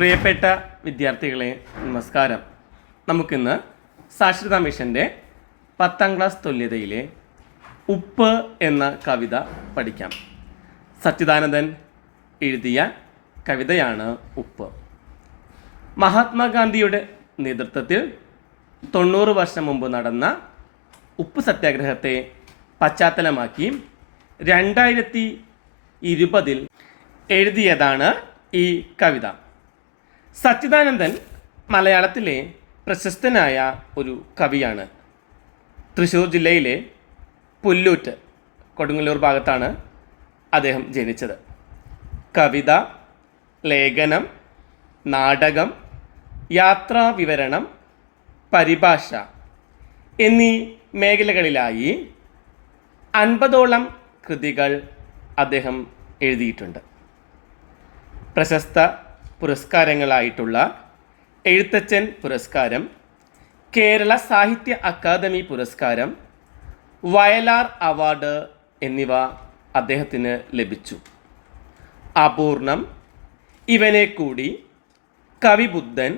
പ്രിയപ്പെട്ട വിദ്യാർത്ഥികളെ നമസ്കാരം. നമുക്കിന്ന് സാക്ഷരതാ മിഷൻ്റെ 10ാം ക്ലാസ് തുല്യതയിലെ ഉപ്പ് എന്ന കവിത പഠിക്കാം. സച്ചിദാനന്ദൻ എഴുതിയ കവിതയാണ് ഉപ്പ്. മഹാത്മാഗാന്ധിയുടെ നേതൃത്വത്തിൽ 90 വർഷം മുമ്പ് നടന്ന ഉപ്പ് സത്യാഗ്രഹത്തെ പശ്ചാത്തലമാക്കി 2020 എഴുതിയതാണ് ഈ കവിത. സച്ചിദാനന്ദൻ മലയാളത്തിലെ പ്രശസ്തനായ ഒരു കവിയാണ്. തൃശ്ശൂർ ജില്ലയിലെ പുല്ലൂറ്റ് കൊടുങ്ങല്ലൂർ ഭാഗത്താണ് അദ്ദേഹം ജനിച്ചത്. കവിത, ലേഖനം, നാടകം, യാത്രാവിവരണം, പരിഭാഷ എന്നീ മേഖലകളിലായി 50ഓളം കൃതികൾ അദ്ദേഹം എഴുതിയിട്ടുണ്ട്. പ്രശസ്ത പുരസ്കാരങ്ങളായിട്ടുള്ള എഴുത്തച്ഛൻ പുരസ്കാരം, കേരള സാഹിത്യ അക്കാദമി പുരസ്കാരം, വയലാർ അവാർഡ് എന്നിവ അദ്ദേഹത്തിന് ലഭിച്ചു. അപൂർണം, ഇവനെ കൂടി, കവിബുദ്ധൻ,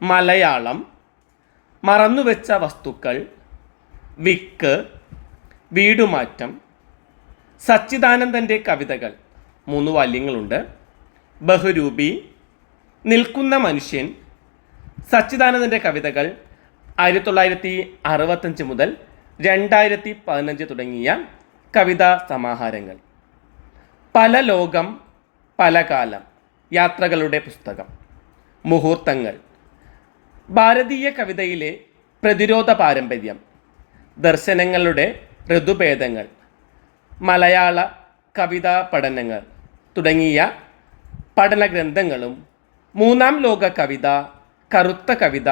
മലയാളം, മറന്നുവെച്ച വസ്തുക്കൾ, വിക്ക്, വീടുമാറ്റം, സച്ചിദാനന്ദൻ്റെ കവിതകൾ 3 വാല്യങ്ങളുണ്ട്, ബഹുരൂപി, നിൽക്കുന്ന മനുഷ്യൻ, സച്ചിദാനന്ദൻ്റെ കവിതകൾ 1965 മുതൽ 2015 തുടങ്ങിയ കവിതാ സമാഹാരങ്ങൾ, പല ലോകം പല കാലം, യാത്രകളുടെ പുസ്തകം, മുഹൂർത്തങ്ങൾ, ഭാരതീയ കവിതയിലെ പ്രതിരോധ പാരമ്പര്യം, ദർശനങ്ങളുടെ ഋതുഭേദങ്ങൾ, മലയാള കവിതാ പഠനങ്ങൾ തുടങ്ങിയ പഠന ഗ്രന്ഥങ്ങളും, 3ാം ലോക കവിത, കറുത്ത കവിത,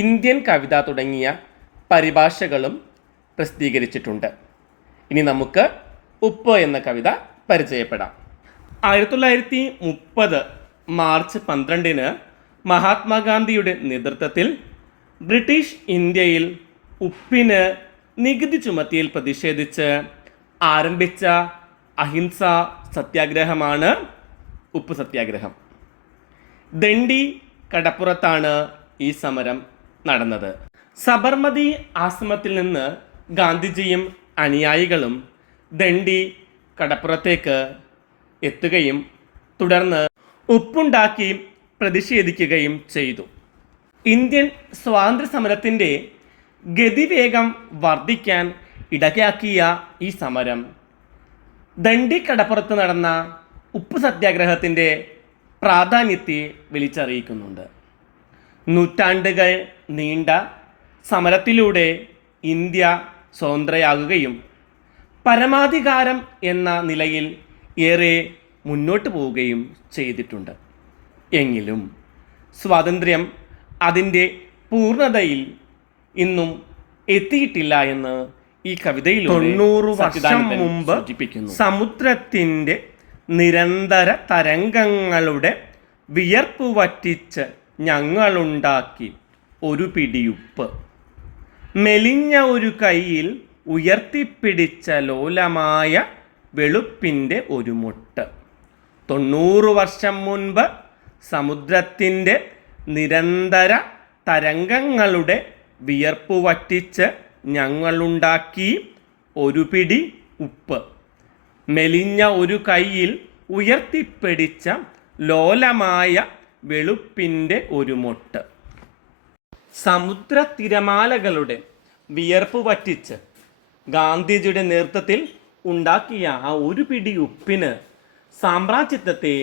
ഇന്ത്യൻ കവിത തുടങ്ങിയ പരിഭാഷകളും പ്രസിദ്ധീകരിച്ചിട്ടുണ്ട്. ഇനി നമുക്ക് ഉപ്പ് എന്ന കവിത പരിചയപ്പെടാം. 1930 മാർച്ച് 12 മഹാത്മാഗാന്ധിയുടെ നേതൃത്വത്തിൽ ബ്രിട്ടീഷ് ഇന്ത്യയിൽ ഉപ്പിന് നികുതി ചുമത്തിയിൽ പ്രതിഷേധിച്ച് ആരംഭിച്ച അഹിംസ സത്യാഗ്രഹമാണ് ഉപ്പ് സത്യാഗ്രഹം. ദണ്ഡി കടപ്പുറത്താണ് ഈ സമരം നടന്നത്. സബർമതി ആശ്രമത്തിൽ നിന്ന് ഗാന്ധിജിയും അനുയായികളും ദണ്ഡി കടപ്പുറത്തേക്ക് എത്തുകയും തുടർന്ന് ഉപ്പുണ്ടാക്കി പ്രതിഷേധിക്കുകയും ചെയ്തു. ഇന്ത്യൻ സ്വാതന്ത്ര്യ സമരത്തിൻ്റെ ഗതിവേഗം വർദ്ധിക്കാൻ ഇടയാക്കിയ ഈ സമരം ദണ്ഡി കടപ്പുറത്ത് നടന്ന ഉപ്പ് സത്യാഗ്രഹത്തിൻ്റെ പ്രാധാന്യത്തെ വിളിച്ചറിയിക്കുന്നുണ്ട്. നൂറ്റാണ്ടുകൾ നീണ്ട സമരത്തിലൂടെ ഇന്ത്യ സ്വതന്ത്രയാകുകയും പരമാധികാരം എന്ന നിലയിൽ ഏറെ മുന്നോട്ട് പോവുകയും ചെയ്തിട്ടുണ്ട്. എങ്കിലും സ്വാതന്ത്ര്യം അതിൻ്റെ പൂർണ്ണതയിൽ ഇന്നും എത്തിയിട്ടില്ല എന്ന് ഈ കവിതയിൽ 90 വർഷം മുമ്പ് സമുദ്രത്തിൻ്റെ നിരന്തര തരംഗങ്ങളുടെ വിയർപ്പ് വറ്റിച്ച് ഞങ്ങളുണ്ടാക്കി ഒരു പിടിയുപ്പ്, മെലിഞ്ഞ ഒരു കൈയിൽ ഉയർത്തിപ്പിടിച്ച ലോലമായ വെളുപ്പിൻ്റെ ഒരു മുട്ട്. 90 വർഷം മുൻപ് സമുദ്രത്തിൻ്റെ നിരന്തര തരംഗങ്ങളുടെ വിയർപ്പ് വറ്റിച്ച് ഞങ്ങളുണ്ടാക്കി ഒരു പിടി ഉപ്പ്, മെലിഞ്ഞ ഒരു കൈയിൽ ഉയർത്തിപ്പിടിച്ച ലോലമായ വെളുപ്പിൻ്റെ ഒരു മൊട്ട്. സമുദ്ര തിരമാലകളുടെ വിയർപ്പ് വറ്റിച്ച് ഗാന്ധിജിയുടെ നേതൃത്വത്തിൽ ഉണ്ടാക്കിയ ആ ഒരു പിടി ഉപ്പിന് സാമ്രാജ്യത്വത്തെ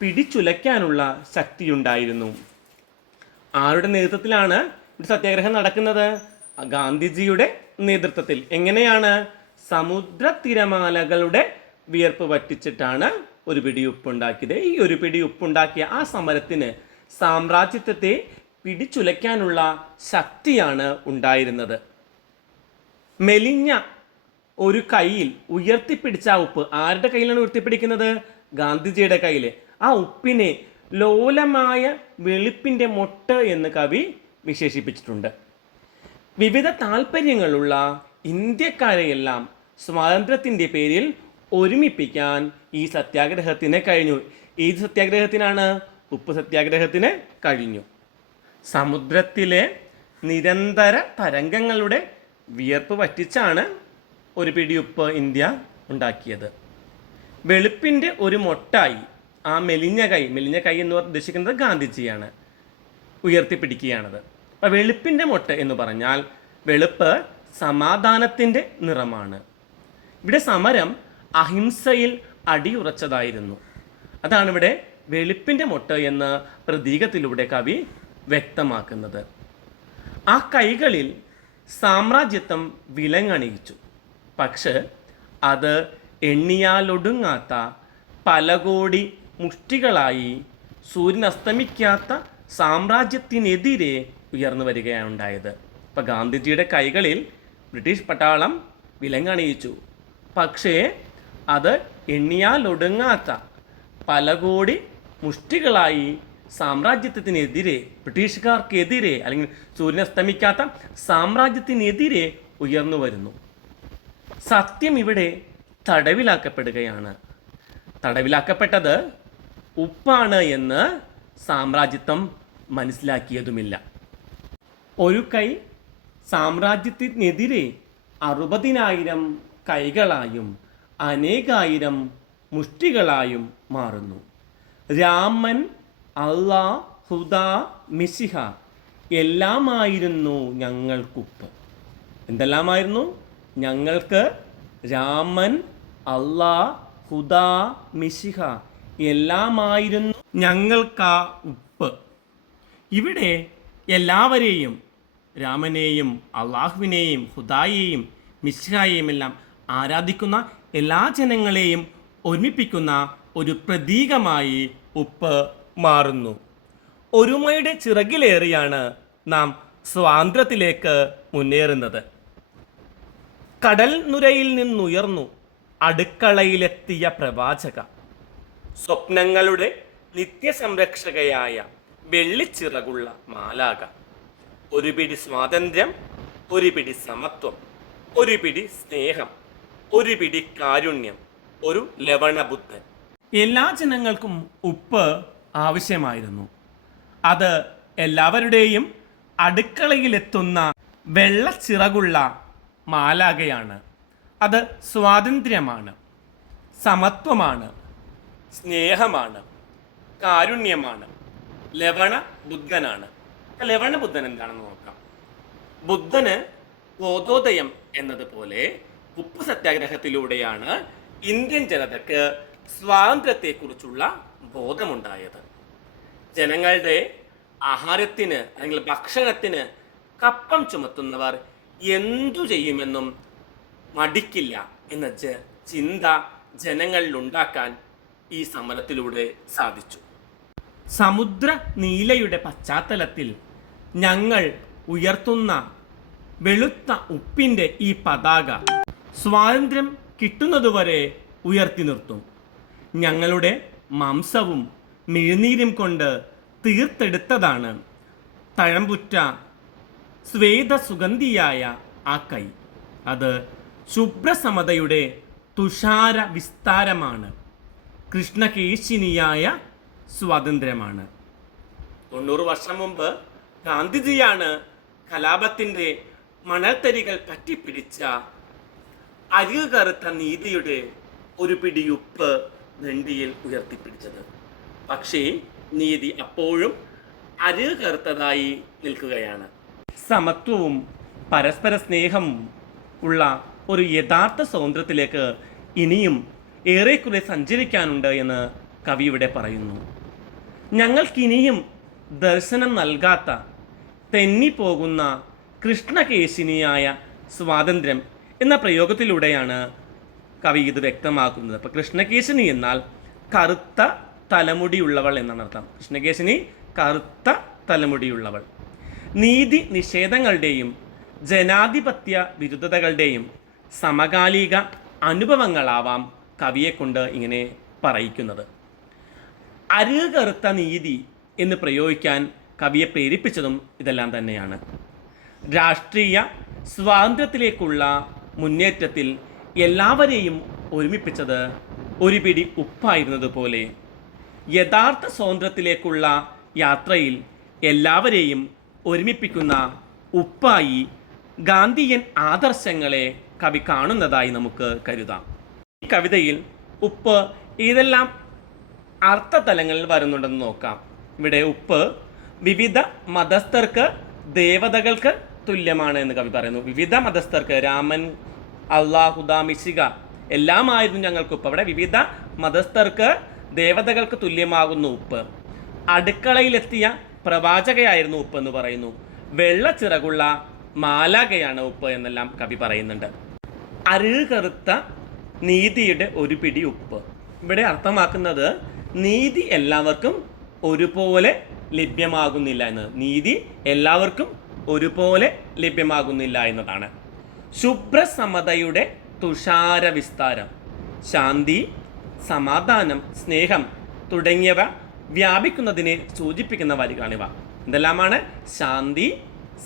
പിടിച്ചുലയ്ക്കാനുള്ള ശക്തിയുണ്ടായിരുന്നു. ആരുടെ നേതൃത്വത്തിലാണ് ഒരു സത്യാഗ്രഹം നടക്കുന്നത്? ഗാന്ധിജിയുടെ നേതൃത്വത്തിൽ. എങ്ങനെയാണ്? സമുദ്ര തിരമാലകളുടെ വിയർപ്പ് വറ്റിച്ചിട്ടാണ് ഒരു പിടി ഉപ്പുണ്ടാക്കിയത്. ഈ ഒരു പിടി ഉപ്പുണ്ടാക്കിയ ആ സമരത്തിന് സാമ്രാജ്യത്വത്തെ പിടിച്ചുലയ്ക്കാനുള്ള ശക്തിയാണ് ഉണ്ടായിരുന്നത്. മെലിഞ്ഞ ഒരു കയ്യിൽ ഉയർത്തിപ്പിടിച്ച ആ ഉപ്പ്, ആരുടെ കയ്യിലാണ് ഉയർത്തിപ്പിടിക്കുന്നത്? ഗാന്ധിജിയുടെ കയ്യിൽ. ആ ഉപ്പിനെ ലോലമായ വെളുപ്പിൻ്റെ മൊട്ട് എന്ന് കവി വിശേഷിപ്പിച്ചിട്ടുണ്ട്. വിവിധ താല്പര്യങ്ങളുള്ള ഇന്ത്യക്കാരെയെല്ലാം സ്വാതന്ത്ര്യത്തിൻ്റെ പേരിൽ ഒരുമിപ്പിക്കാൻ ഈ സത്യാഗ്രഹത്തിന് കഴിഞ്ഞു. ഏത് സത്യാഗ്രഹത്തിനാണ്? ഉപ്പ് സത്യാഗ്രഹത്തിന് കഴിഞ്ഞു. സമുദ്രത്തിലെ നിരന്തര തരംഗങ്ങളുടെ വിയർപ്പ് വറ്റിച്ചാണ് ഒരു പിടി ഉപ്പ് ഇന്ത്യ ഉണ്ടാക്കിയത്. വെളുപ്പിൻ്റെ ഒരു മൊട്ടായി ആ മെലിഞ്ഞ കൈ എന്ന് ഉദ്ദേശിക്കുന്നത് ഗാന്ധിജിയാണ്, ഉയർത്തിപ്പിടിക്കുകയാണത്. അപ്പോൾ വെളുപ്പിൻ്റെ മൊട്ട് എന്ന് പറഞ്ഞാൽ വെളുപ്പ് സമാധാനത്തിൻ്റെ നിറമാണ്. ഇവിടെ സമരം അഹിംസയിൽ അടിയുറച്ചതായിരുന്നു. അതാണ് ഇവിടെ വെളുപ്പിൻ്റെ മൊട്ട് എന്ന പ്രതീകത്തിലൂടെ കവി വ്യക്തമാക്കുന്നത്. ആ കൈകളിൽ സാമ്രാജ്യത്വം വിലങ്ങണിയിച്ചു. പക്ഷെ അത് എണ്ണിയാലൊടുങ്ങാത്ത പല കോടി മുഷ്ടികളായി സൂര്യൻ അസ്തമിക്കാത്ത സാമ്രാജ്യത്തിനെതിരെ ഉയർന്നു വരികയാണ് ഉണ്ടായത്. ഇപ്പം ഗാന്ധിജിയുടെ കൈകളിൽ ബ്രിട്ടീഷ് പട്ടാളം വിലങ്ങണിയിച്ചു. പക്ഷേ അത് എണ്ണിയാലൊടുങ്ങാത്ത പല കോടി മുഷ്ടികളായി സാമ്രാജ്യത്തിനെതിരെ, ബ്രിട്ടീഷുകാർക്കെതിരെ, അല്ലെങ്കിൽ സൂര്യൻ അസ്തമിക്കാത്ത സാമ്രാജ്യത്തിനെതിരെ ഉയർന്നു വരുന്നു. സത്യം ഇവിടെ തടവിലാക്കപ്പെടുകയാണ്. തടവിലാക്കപ്പെട്ടത് ഉപ്പാണ് എന്ന് സാമ്രാജ്യത്വം മനസ്സിലാക്കിയതുമില്ല. ഒരു കൈ സാമ്രാജ്യത്തിനെതിരെ 60,000 കൈകളായും അനേകായിരം മുഷ്ടികളായും മാറുന്നു. രാമൻ, അള്ളാ, ഹുദാ, മിശിഹ എല്ലാമായിരുന്നു ഞങ്ങൾക്കുപ്പ്. എന്തെല്ലാമായിരുന്നു? ഞങ്ങൾക്ക് രാമൻ, അള്ളാ, ഹുദാ, മിശിഹ എല്ലാമായിരുന്നു ഞങ്ങൾക്കാ ഉപ്പ്. ഇവിടെ എല്ലാവരെയും, രാമനെയും അള്ളാഹുവിനെയും ഹുദായെയും മിശിഹായെയും എല്ലാം ആരാധിക്കുന്ന എല്ലാ ജനങ്ങളെയും ഒരുമിപ്പിക്കുന്ന ഒരു പ്രതീകമായി ഉപ്പ് മാറുന്നു. ഒരുമയുടെ ചിറകിലേറിയാണ് നാം സ്വാതന്ത്ര്യത്തിലേക്ക് മുന്നേറുന്നത്. കടൽ നുരയിൽ നിന്നുയർന്നു അടുക്കളയിലെത്തിയ പ്രവാചക, സ്വപ്നങ്ങളുടെ നിത്യസംരക്ഷകയായ വെള്ളിച്ചിറകുള്ള മാലാക, ഒരു പിടി സ്വാതന്ത്ര്യം, ഒരു പിടി സമത്വം, ഒരു പിടി സ്നേഹം, ഒരു പിടി കാരുണ്യം, ഒരു ലവണബുദ്ധൻ. എല്ലാ ജനങ്ങൾക്കും ഉപ്പ് ആവശ്യമായിരുന്നു. അത് എല്ലാവരുടെയും അടുക്കളയിലെത്തുന്ന വെള്ളച്ചിറകുള്ള മാലാകയാണ്. അത് സ്വാതന്ത്ര്യമാണ്, സമത്വമാണ്, സ്നേഹമാണ്, കാരുണ്യമാണ്, ലവണ ബുദ്ധനാണ്. ലവണ ബുദ്ധൻ എന്താണെന്ന് നോക്കാം. ബുദ്ധന് ബോധോദയം എന്നതുപോലെ ഉപ്പ് സത്യാഗ്രഹത്തിലൂടെയാണ് ഇന്ത്യൻ ജനതയ്ക്ക് സ്വാതന്ത്ര്യത്തെക്കുറിച്ചുള്ള ബോധമുണ്ടായത്. ജനങ്ങളുടെ ആഹാരത്തിന് അല്ലെങ്കിൽ ഭക്ഷണത്തിന് കപ്പം ചുമത്തുന്നവർ എന്തു ചെയ്യുമെന്നും മടിക്കില്ല എന്ന ചിന്ത ജനങ്ങളിൽ ഉണ്ടാക്കാൻ ഈ സമരത്തിലൂടെ സാധിച്ചു. സമുദ്ര നീലയുടെ പശ്ചാത്തലത്തിൽ ഞങ്ങൾ ഉയർത്തുന്ന വെളുത്ത ഉപ്പിൻ്റെ ഈ പതാക സ്വാതന്ത്ര്യം കിട്ടുന്നതുവരെ ഉയർത്തി നിർത്തും. ഞങ്ങളുടെ മാംസവും മിഴുനീരും കൊണ്ട് തീർത്തെടുത്തതാണ് തഴമ്പുറ്റ സ്വേദ സുഗന്ധിയായ ആ കൈ. അത് ശുഭ്രസമതയുടെ തുഷാര വിസ്താരമാണ്, കൃഷ്ണകേശിനിയായ സ്വാതന്ത്ര്യമാണ്. 90 വർഷം മുമ്പ് ഗാന്ധിജിയാണ് കലാപത്തിൻ്റെ മണൽത്തരികൾ പറ്റിപ്പിടിച്ച അരികറുത്ത നീതിയുടെ ഒരു പിടിയുപ്പ് ദണ്ഡിയിൽ ഉയർത്തിപ്പിടിച്ചത്. പക്ഷേ നീതി അപ്പോഴും അരികറുത്തതായി നിൽക്കുകയാണ്. സമത്വവും പരസ്പര സ്നേഹവും ഉള്ള ഒരു യഥാർത്ഥ സ്വാതന്ത്ര്യത്തിലേക്ക് ഇനിയും ഏറെക്കുറെ സഞ്ചരിക്കാനുണ്ട് എന്ന് കവി ഇവിടെ പറയുന്നു. ഞങ്ങൾക്കിനിയും ദർശനം നൽകാത്ത തെന്നിപ്പോകുന്ന കൃഷ്ണകേശിനിയായ സ്വാതന്ത്ര്യം എന്ന പ്രയോഗത്തിലൂടെയാണ് കവി ഇത് വ്യക്തമാക്കുന്നത്. അപ്പോൾ കൃഷ്ണകേശിനി എന്നാൽ കറുത്ത തലമുടിയുള്ളവൾ എന്നാണ് അർത്ഥം. കൃഷ്ണകേശിനി കറുത്ത തലമുടിയുള്ളവൾ. നീതി നിഷേധങ്ങളുടെയും ജനാധിപത്യ വിരുദ്ധതകളുടെയും സമകാലിക അനുഭവങ്ങളാവാം കവിയെക്കൊണ്ട് ഇങ്ങനെ പറയിക്കുന്നത്. അരുകറുത്ത നീതി എന്ന് പ്രയോഗിക്കാൻ കവിയെ പ്രേരിപ്പിച്ചതും ഇതെല്ലാം തന്നെയാണ്. രാഷ്ട്രീയ സ്വാതന്ത്ര്യത്തിലേക്കുള്ള മുന്നേറ്റത്തിൽ എല്ലാവരെയും ഒരുമിപ്പിച്ചത് ഒരു പിടി ഉപ്പായിരുന്നതുപോലെ യഥാർത്ഥ സ്വാതന്ത്ര്യത്തിലേക്കുള്ള യാത്രയിൽ എല്ലാവരെയും ഒരുമിപ്പിക്കുന്ന ഉപ്പായി ഗാന്ധിയൻ ആദർശങ്ങളെ കവി കാണുന്നതായി നമുക്ക് കരുതാം. ഈ കവിതയിൽ ഉപ്പ് ഏതെല്ലാം അർത്ഥതലങ്ങളിൽ വരുന്നുണ്ടെന്ന് നോക്കാം. ഇവിടെ ഉപ്പ് വിവിധ മതസ്ഥർക്ക് ദേവതകൾക്ക് തുല്യമാണ് എന്ന് കവി പറയുന്നു. വിവിധ മതസ്ഥർക്ക്, രാമൻ, അള്ളാഹുദ, മിശിക എല്ലാമായിരുന്നു ഞങ്ങൾക്ക് ഉപ്പ്. അവിടെ വിവിധ മതസ്ഥർക്ക് ദേവതകൾക്ക് തുല്യമാകുന്നു ഉപ്പ്. അടുക്കളയിലെത്തിയ പ്രവാചകയായിരുന്നു ഉപ്പ് എന്ന് പറയുന്നു. വെള്ളച്ചിറകുള്ള മാലാകയാണ് ഉപ്പ് എന്നെല്ലാം കവി പറയുന്നുണ്ട്. അരുകറുത്ത നീതിയുടെ ഒരു പിടി ഉപ്പ്. ഇവിടെ അർത്ഥമാക്കുന്നത് നീതി എല്ലാവർക്കും ഒരുപോലെ ലഭ്യമാകുന്നില്ല എന്ന്. നീതി എല്ലാവർക്കും ഒരുപോലെ ലഭ്യമാകുന്നില്ല എന്നതാണ്. ശുഭ്രസമതയുടെ തുഷാര വിസ്താരം. ശാന്തി, സമാധാനം, സ്നേഹം തുടങ്ങിയവ വ്യാപിക്കുന്നതിനെ സൂചിപ്പിക്കുന്ന വരികളാണിവ. എന്തെല്ലാമാണ്? ശാന്തി,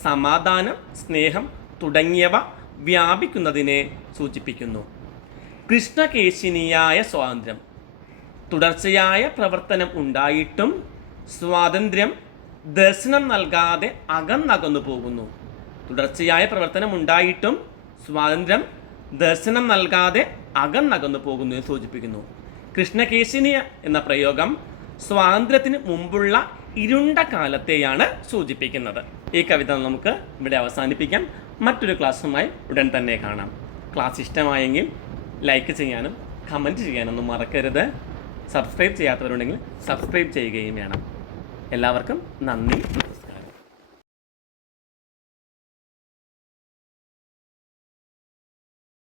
സമാധാനം, സ്നേഹം തുടങ്ങിയവ വ്യാപിക്കുന്നതിനെ സൂചിപ്പിക്കുന്നു. കൃഷ്ണകേശിനിയായ സ്വാതന്ത്ര്യം. തുടർച്ചയായ പ്രവർത്തനം ഉണ്ടായിട്ടും സ്വാതന്ത്ര്യം ദർശനം നൽകാതെ അകന്നകന്നു പോകുന്നു. തുടർച്ചയായ പ്രവർത്തനം ഉണ്ടായിട്ടും സ്വാതന്ത്ര്യം ദർശനം നൽകാതെ അകന്നകന്നു പോകുന്നു എന്ന് സൂചിപ്പിക്കുന്നു. കൃഷ്ണകേശിനി എന്ന പ്രയോഗം സ്വാതന്ത്ര്യത്തിന് മുമ്പുള്ള ഇരുണ്ട കാലത്തെയാണ് സൂചിപ്പിക്കുന്നത്. ഈ കവിത നമുക്ക് ഇവിടെ അവസാനിപ്പിക്കാം. മറ്റൊരു ക്ലാസ്സുമായി ഉടൻ തന്നെ കാണാം. ക്ലാസ് ഇഷ്ടമായെങ്കിൽ ലൈക്ക് ചെയ്യാനും കമൻറ്റ് ചെയ്യാനൊന്നും മറക്കരുത്. സബ്സ്ക്രൈബ് ചെയ്യാത്തവരുണ്ടെങ്കിൽ സബ്സ്ക്രൈബ് ചെയ്യുകയും വേണം. എല്ലാവർക്കും നന്ദി.